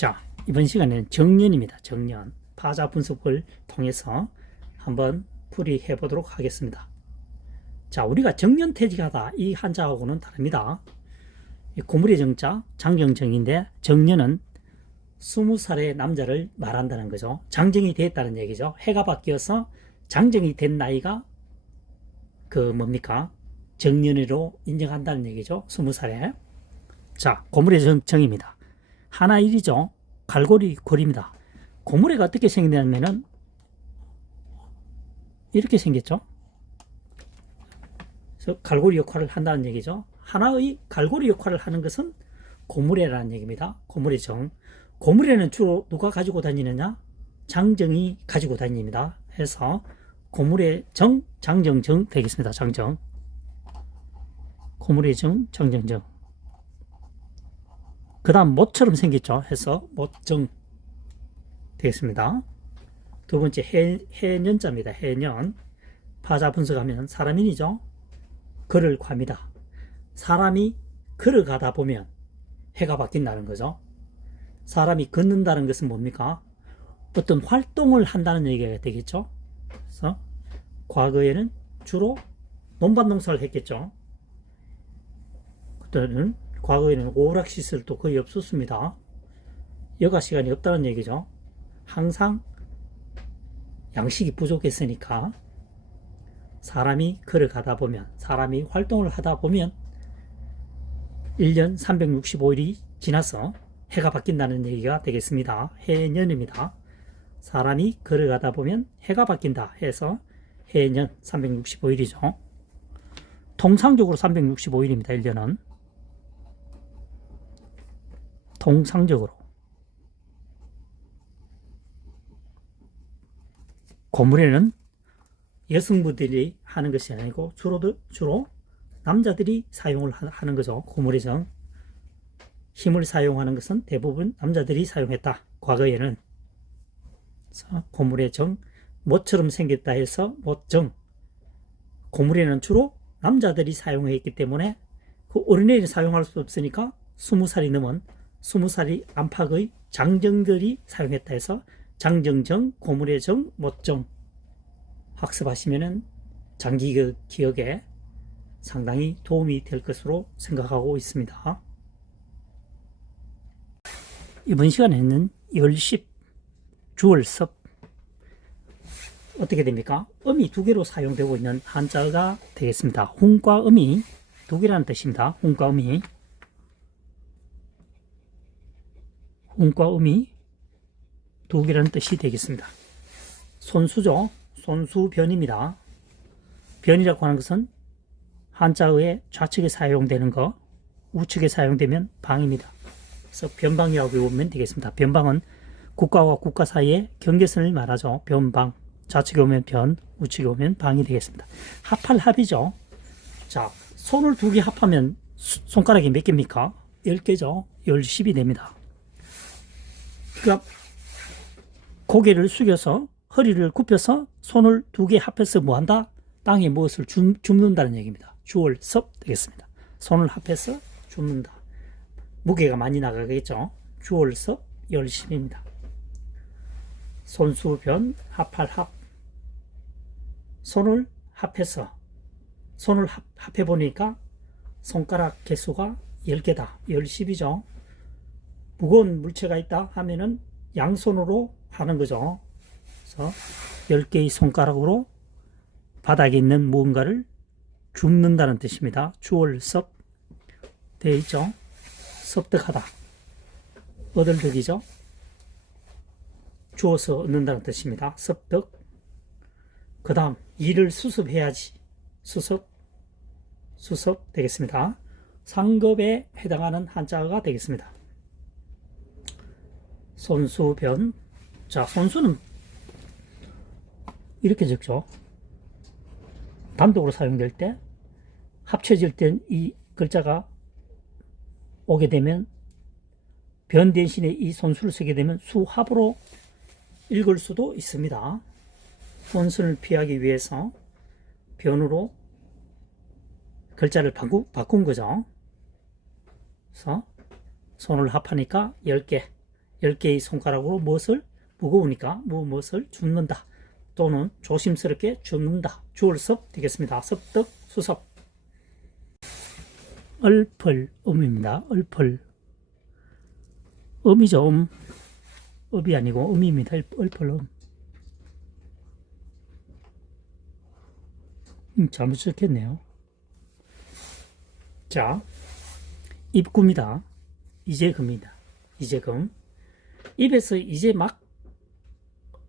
자, 이번 시간에는 정년입니다. 정년. 파자 분석을 통해서 한번 풀이해 보도록 하겠습니다. 자, 우리가 정년퇴직하다 이 한자하고는 다릅니다. 고물의 정자, 장정정인데 정년은 20살의 남자를 말한다는 거죠. 장정이 됐다는 얘기죠. 해가 바뀌어서 장정이 된 나이가 뭡니까? 정년으로 인정한다는 얘기죠. 20살에. 자, 고물의 정입니다. 하나일이죠. 갈고리 고리입니다. 고무래가 어떻게 생겼냐면은 이렇게 생겼죠. 그래서 갈고리 역할을 한다는 얘기죠. 하나의 갈고리 역할을 하는 것은 고무래라는 얘기입니다. 고무래 정. 고무래는 주로 누가 가지고 다니느냐? 장정이 가지고 다닙니다. 해서 고무래 정, 장정정 되겠습니다. 장정. 고무래 정, 장정정. 그 다음 못처럼 생겼죠. 해서 못정 되겠습니다. 두 번째 해년자입니다. 해년. 파자 분석하면 사람인이죠. 걸을 괄니다. 사람이 걸어가다 보면 해가 바뀐다는 거죠. 사람이 걷는다는 것은 뭡니까? 어떤 활동을 한다는 얘기가 되겠죠. 그래서 과거에는 주로 논밭농사를 했겠죠. 그때는 과거에는 오락시설도 거의 없었습니다. 여가 시간이 없다는 얘기죠. 항상 양식이 부족했으니까 사람이 걸어가다 보면, 사람이 활동을 하다 보면 1년 365일이 지나서 해가 바뀐다는 얘기가 되겠습니다. 해년입니다. 사람이 걸어가다 보면 해가 바뀐다 해서 해년 365일이죠. 통상적으로 365일입니다. 1년은. 통상적으로. 고물에는 여성분들이 하는 것이 아니고 주로 남자들이 사용을 하는 거죠. 고물의 정. 힘을 사용하는 것은 대부분 남자들이 사용했다. 과거에는. 고물의 정. 못처럼 생겼다 해서 못정. 고물에는 주로 남자들이 사용했기 때문에 그 어린애를 사용할 수 없으니까 20살이 넘은 20살이 안팎의 장정들이 사용했다 해서 장정정, 고물의 정, 못정 학습하시면은 장기 기억에 상당히 도움이 될 것으로 생각하고 있습니다. 이번 시간에는 열십, 주월섭 어떻게 됩니까? 음이 두 개로 사용되고 있는 한자가 되겠습니다. 훈과 음이 두 개라는 뜻입니다. 훈과 음이. 훈과 음이 두 개라는 뜻이 되겠습니다. 손수죠. 손수변입니다. 변이라고 하는 것은 한자의 좌측에 사용되는 거, 우측에 사용되면 방입니다. 그래서 변방이라고 보면 되겠습니다. 변방은 국가와 국가 사이의 경계선을 말하죠. 변방. 좌측에 오면 변, 우측에 오면 방이 되겠습니다. 합할 합이죠. 자, 손을 두 개 합하면 손가락이 몇 개입니까? 10개죠. 10이 됩니다. 그러니까 고개를 숙여서 허리를 굽혀서 손을 두 개 합해서 뭐한다? 땅에 무엇을 줍는다는 얘기입니다. 주월섭 되겠습니다. 손을 합해서 줍는다. 무게가 많이 나가겠죠. 주월섭 열심입니다. 손수변 합할 합. 손을 합해서 손을 합해 보니까 손가락 개수가 10개다. 10이죠. 무거운 물체가 있다 하면은 양손으로 하는 거죠. 그래서 10개의 손가락으로 바닥에 있는 무언가를 줍는다는 뜻입니다. 주월섭 되어 있죠. 섭득하다. 얻을 득이죠. 주어서 얻는다는 뜻입니다. 섭득. 그 다음 일을 수습해야지. 수습 되겠습니다. 상급에 해당하는 한자가 되겠습니다. 손수변. 자, 손수는 이렇게 적죠. 단독으로 사용될 때 합쳐질 때 이 글자가 오게 되면 변 대신에 이 손수를 쓰게 되면 수합으로 읽을 수도 있습니다. 혼선을 피하기 위해서 변으로 글자를 바꾼 거죠. 그래서 손을 합하니까 10개, 10개의 손가락으로 무엇을 무거우니까 무엇을 줍는다 또는 조심스럽게 줍는다. 주어를 섭 되겠습니다. 섭득 수섭. 얼펄 음입니다. 얼펄 음이죠. 업이 아니고 음입니다. 얼펄 잘못 적혔네요. 자, 입구입니다. 이제 금이다. 이제 금. 입에서 이제 막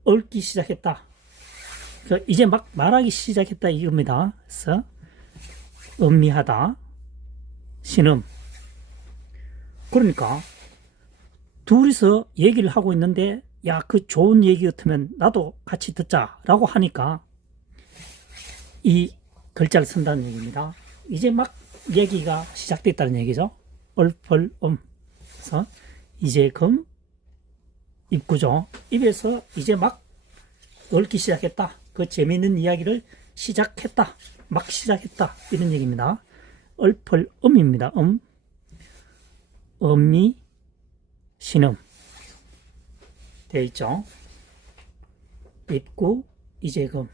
얽기 시작했다. 이제 막 말하기 시작했다 이겁니다. 그래서 음미하다. 신음. 그러니까 둘이서 얘기를 하고 있는데 야, 그 좋은 얘기 같으면 나도 같이 듣자라고 하니까 이 글자를 쓴다는 얘기입니다. 이제 막 얘기가 시작됐다는 얘기죠. 얼펄음. 그래서 이제 금 입구죠. 입에서 이제 막 얽기 시작했다. 그 재미있는 이야기를 시작했다. 막 시작했다. 이런 얘기입니다. 얼펄음입니다. 음미 신음 되어 있죠. 입구 이제 금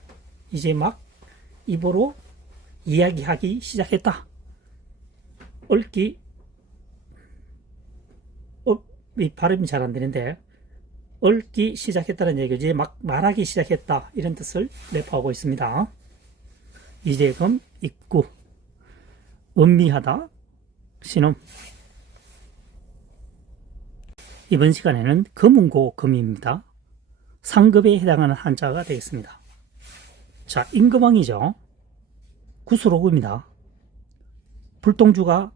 이제 막 입으로 이야기하기 시작했다. 얽기 이 발음이 잘 안 되는데 얽기 시작했다는 얘기지 막 말하기 시작했다 이런 뜻을 내포하고 있습니다. 이제 금 입구 음미하다 신음. 이번 시간에는 금운고 금입니다. 상급에 해당하는 한자가 되겠습니다. 자, 임금왕이죠. 구수로구입니다. 불똥주가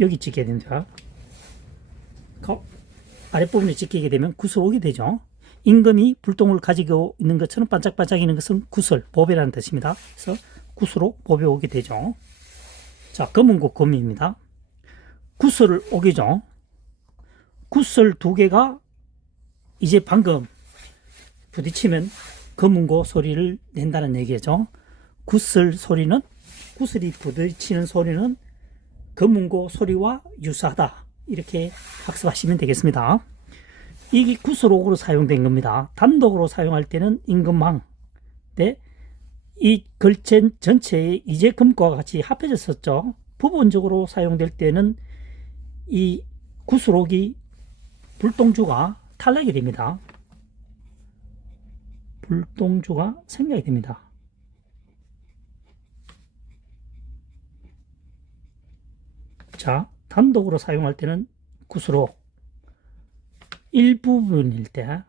여기 찍게 됩니다. 아랫부분에 찍히게 되면 구슬옥이 되죠. 임금이 불똥을 가지고 있는 것처럼 반짝반짝이는 것은 구슬, 보배라는 뜻입니다. 그래서 구슬옥, 보배옥이 되죠. 자, 금운고 금입니다. 구슬옥이죠. 구슬 두 개가 이제 방금 부딪히면 금운고 소리를 낸다는 얘기죠. 구슬 소리는, 구슬이 부딪히는 소리는 금운고 소리와 유사하다. 이렇게 학습하시면 되겠습니다. 이게 구슬옥으로 사용된 겁니다. 단독으로 사용할 때는 임금왕. 네, 이 글자 전체에 이제 금과 같이 합해졌었죠. 부분적으로 사용될 때는 이 구슬옥이 불똥주가 탈락이 됩니다. 불똥주가 생략이 됩니다. 자, 단독으로 사용할 때는 구슬옥, 일부분일 때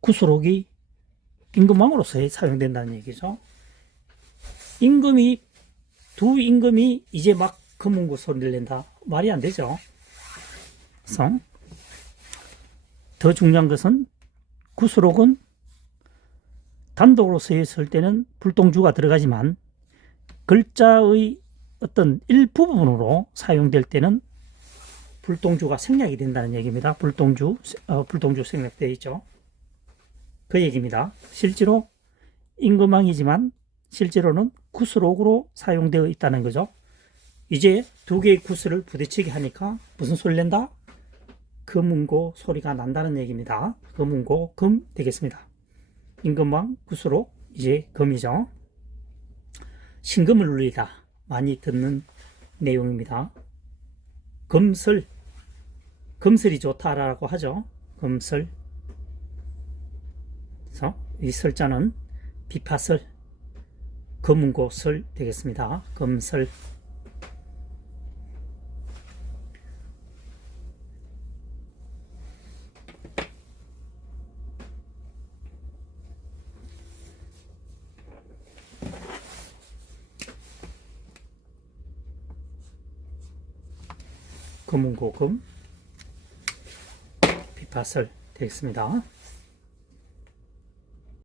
구슬옥이 임금왕으로서 사용된다는 얘기죠. 두 임금이 이제 막 금운고 소리를 낸다. 말이 안 되죠. 그래서 더 중요한 것은 구슬옥은 단독으로 쓰였을 때는 불똥주가 들어가지만 글자의 어떤 일부분으로 사용될 때는 불똥주가 생략이 된다는 얘기입니다. 불똥주 생략되어 있죠. 그 얘기입니다. 실제로 임금왕이지만 실제로는 구슬옥으로 사용되어 있다는 거죠. 이제 두 개의 구슬을 부딪히게 하니까 무슨 소리 낸다? 금운고 소리가 난다는 얘기입니다. 금운고 금 되겠습니다. 임금왕 구슬옥 이제 금이죠. 신금을 울리다 많이 듣는 내용입니다. 금슬이 좋다라고 하죠. 금슬. 그래서 이 설자는 비파설, 금운고설 되겠습니다. 금설. 금운고 금, 비파설 되겠습니다.